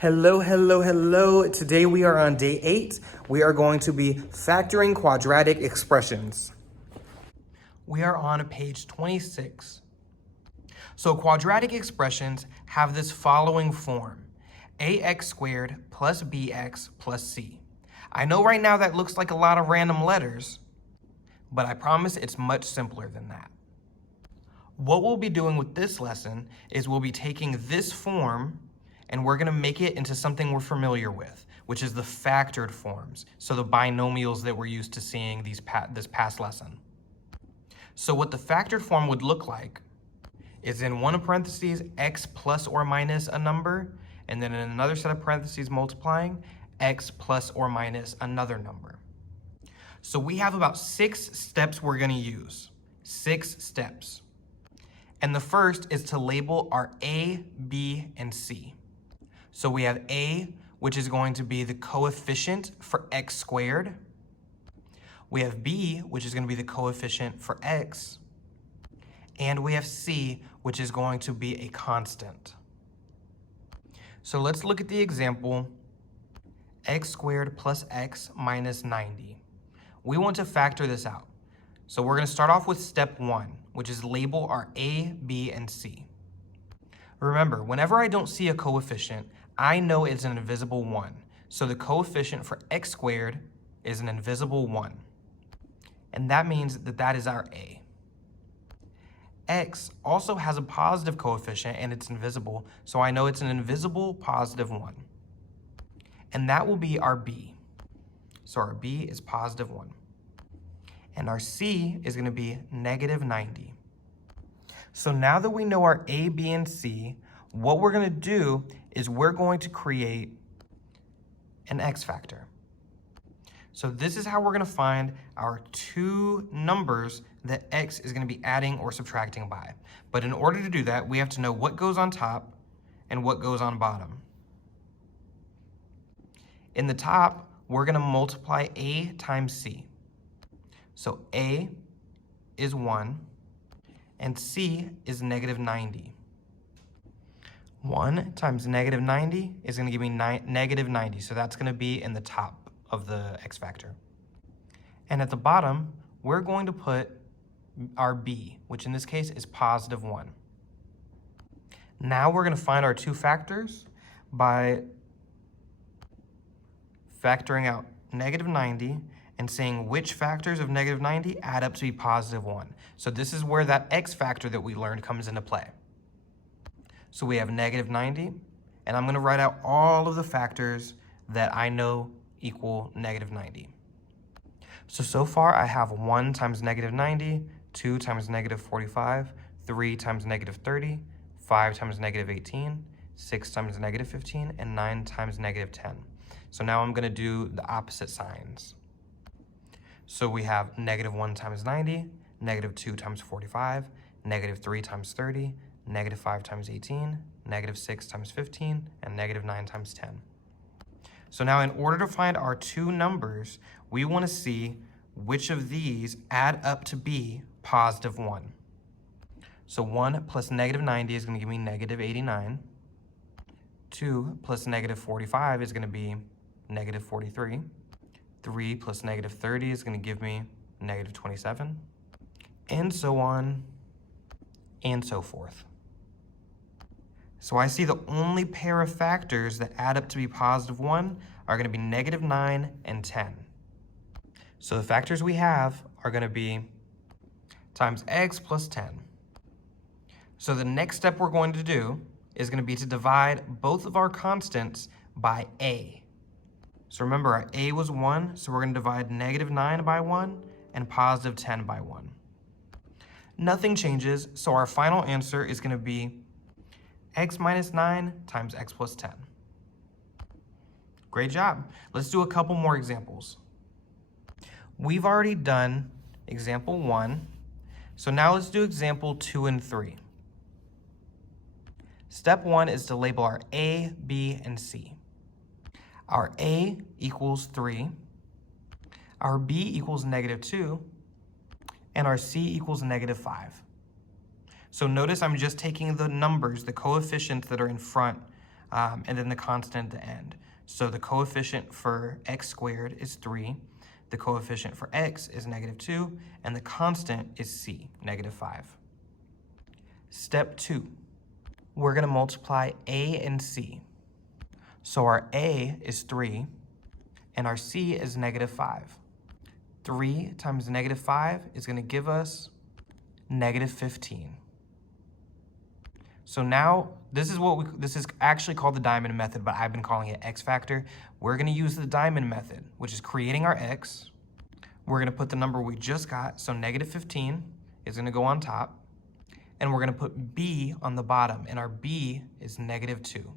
Hello, hello, hello. Today we are on day 8. We are going to be factoring quadratic expressions. We are on page 26. So quadratic expressions have this following form: ax squared plus bx plus c. I know right now that looks like a lot of random letters, but I promise it's much simpler than that. What we'll be doing with this lesson is we'll be taking this form and we're gonna make it into something we're familiar with, which is the factored forms, so the binomials that we're used to seeing this past lesson. So what the factored form would look like is in one parentheses, x plus or minus a number, and then in another set of parentheses multiplying, x plus or minus another number. So we have about 6 steps we're gonna use, 6 steps. And the first is to label our A, B, and C. So we have A, which is going to be the coefficient for x squared. We have B, which is going to be the coefficient for x. And we have C, which is going to be a constant. So let's look at the example, x squared plus x minus 90. We want to factor this out. So we're going to start off with step 1, which is label our A, B, and C. Remember, whenever I don't see a coefficient, I know it's an invisible 1. So the coefficient for x squared is an invisible 1. And that means that that is our A. X also has a positive coefficient and it's invisible, so I know it's an invisible positive 1. And that will be our B. So our B is positive 1. And our C is going to be negative 90. So now that we know our A, B, and C, what we're going to do is we're going to create an x factor. So this is how we're going to find our 2 numbers that x is going to be adding or subtracting by. But in order to do that, we have to know what goes on top and what goes on bottom. In the top, we're going to multiply A times C. So A is 1 and C is negative 90. 1 times negative 90 is going to give me negative 90, so that's going to be in the top of the x factor. And at the bottom, we're going to put our B, which in this case is positive 1. Now we're going to find our 2 factors by factoring out negative 90 and saying which factors of negative 90 add up to be positive 1. So this is where that x factor that we learned comes into play. So we have negative 90, and I'm going to write out all of the factors that I know equal negative 90. So far I have 1 times negative 90, 2 times negative 45, 3 times negative 30, 5 times negative 18, 6 times negative 15, and 9 times negative 10. So now I'm going to do the opposite signs. So we have negative 1 times 90, negative 2 times 45, negative 3 times 30, negative 5 times 18, negative 6 times 15, and negative 9 times 10. So now in order to find our 2 numbers, we want to see which of these add up to be positive 1. So 1 plus negative 90 is going to give me negative 89. 2 plus negative 45 is going to be negative 43. 3 plus negative 30 is going to give me negative 27. And so on and so forth. So I see the only pair of factors that add up to be positive 1 are going to be negative 9 and 10. So the factors we have are going to be times x plus 10. So the next step we're going to do is going to be to divide both of our constants by a. So remember, our a was 1, so we're going to divide negative 9 by 1 and positive 10 by 1. Nothing changes, so our final answer is going to be x minus 9 times x plus 10. Great job. Let's do a couple more examples. We've already done example 1, so now let's do example 2 and 3. Step 1 is to label our A, B, and C. Our A equals 3, our B equals negative 2, and our C equals negative 5. So notice I'm just taking the numbers, the coefficients that are in front and then the constant at the end. So the coefficient for x squared is 3, the coefficient for x is -2, and the constant is c, -5. Step 2, we're going to multiply a and c. So our a is 3, and our c is -5. 3 times -5 is going to give us -15. So now, this is actually called the diamond method, but I've been calling it x factor. We're gonna use the diamond method, which is creating our x. We're gonna put the number we just got, so -15 is gonna go on top, and we're gonna put b on the bottom, and our b is -2.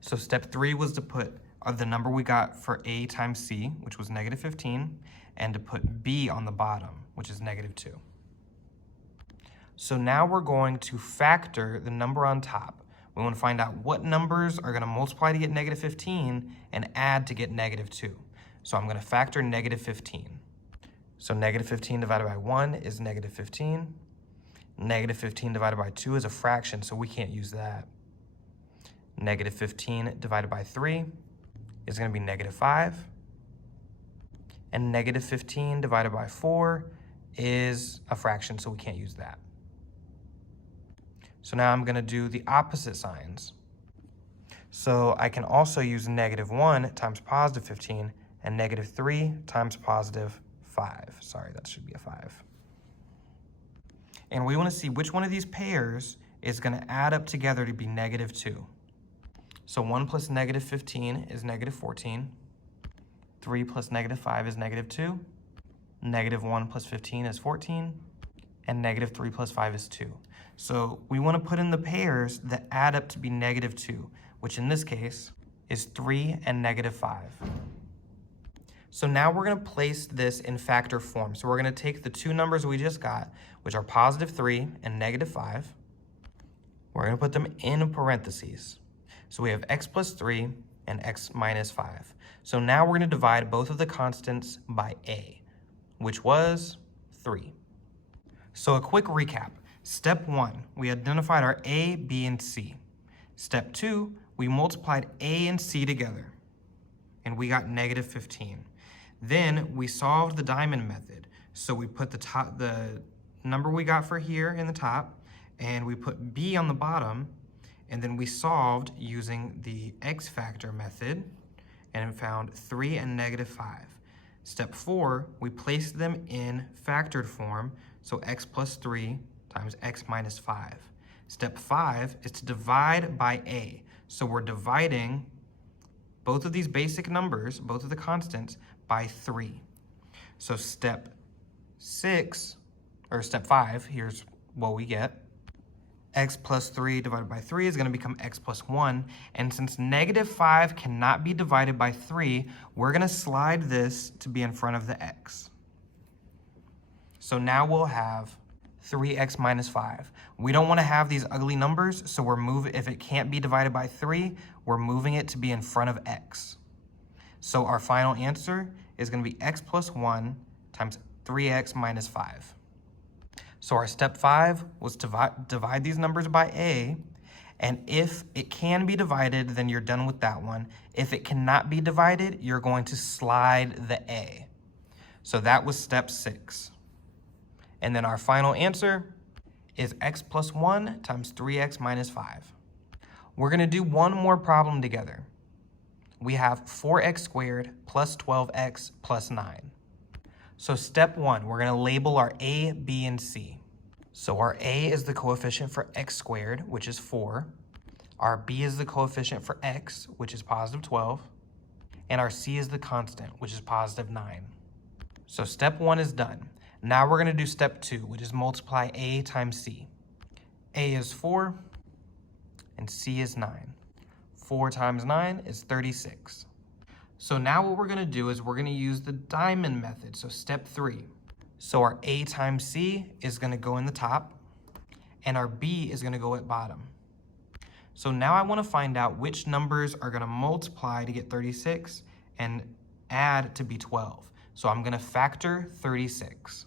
So step 3 was to put the number we got for a times c, which was -15, and to put b on the bottom, which is -2. So now we're going to factor the number on top. We want to find out what numbers are going to multiply to get -15 and add to get -2. So I'm going to factor -15. So -15 divided by 1 is -15. -15 divided by 2 is a fraction, so we can't use that. -15 divided by 3 is going to be -5. And -15 divided by 4 is a fraction, so we can't use that. So now I'm going to do the opposite signs. So I can also use -1 times +15 and -3 times +5. Sorry, that should be a 5. And we want to see which one of these pairs is going to add up together to be -2. So 1 plus -15 is -14. 3 plus -5 is -2. -1 plus 15 is 14. And -3 plus 5 is 2. So we want to put in the pairs that add up to be -2, which in this case is 3 and -5. So now we're going to place this in factor form. So we're going to take the two numbers we just got, which are +3 and -5. We're going to put them in parentheses. So we have x plus 3 and x minus 5. So now we're going to divide both of the constants by a, which was 3. So a quick recap. Step 1, we identified our a, b, and c. Step 2, we multiplied a and c together, and we got -15. Then we solved the diamond method. So we put the number we got for here in the top, and we put b on the bottom, and then we solved using the x factor method, and found 3 and -5. Step 4, we placed them in factored form, so x plus 3 times x minus 5. Step 5 is to divide by a. So we're dividing both of these basic numbers, both of the constants, by 3. So step 5, here's what we get. X plus 3 divided by 3 is going to become x plus 1. And since -5 cannot be divided by 3, we're going to slide this to be in front of the x. So now we'll have 3x minus 5. We don't want to have these ugly numbers, so if it can't be divided by 3, we're moving it to be in front of x. So our final answer is going to be x plus 1 times 3x minus 5. So our step 5 was to divide these numbers by a, and if it can be divided, then you're done with that one. If it cannot be divided, you're going to slide the a. So that was step 6. And then our final answer is x plus 1 times 3x minus 5. We're going to do one more problem together. We have 4x squared plus 12x plus 9. So step 1, we're going to label our a, b, and c. So our a is the coefficient for x squared, which is 4. Our b is the coefficient for x, which is +12. And our c is the constant, which is +9. So step 1 is done. Now we're going to do step 2, which is multiply a times c. A is 4, and c is 9. 4 times 9 is 36. So now what we're going to do is we're going to use the diamond method, so step 3. So our a times c is going to go in the top, and our b is going to go at bottom. So now I want to find out which numbers are going to multiply to get 36 and add to be 12. So I'm going to factor 36.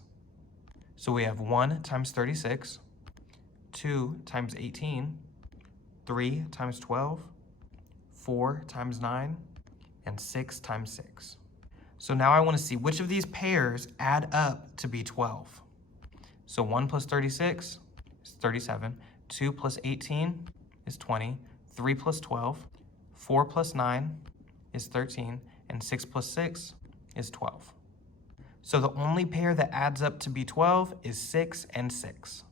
So we have 1 times 36, 2 times 18, 3 times 12, 4 times 9, and 6 times 6. So now I want to see which of these pairs add up to be 12. So 1 plus 36 is 37, 2 plus 18 is 20, 3 plus 12, 4 plus 9 is 13, and 6 plus 6 is 12. So the only pair that adds up to be 12 is 6 and 6.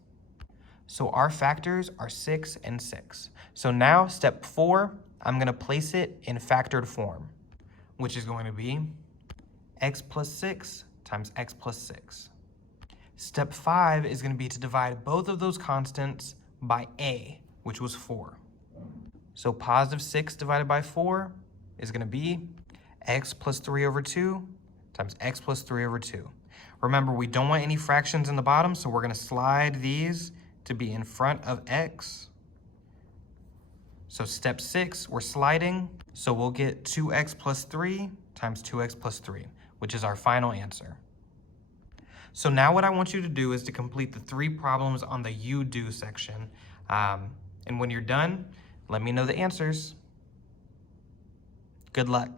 So our factors are 6 and 6. So now step 4, I'm going to place it in factored form, which is going to be x plus 6 times x plus 6. Step 5 is going to be to divide both of those constants by a, which was 4. So positive 6 divided by 4 is going to be x plus 3 over 2 times x plus 3 over 2. Remember, we don't want any fractions in the bottom, so we're going to slide these to be in front of x. So step 6, we're sliding, so we'll get 2x plus 3 times 2x plus 3, which is our final answer. So now what I want you to do is to complete the 3 problems on the you do section. And when you're done, let me know the answers. Good luck.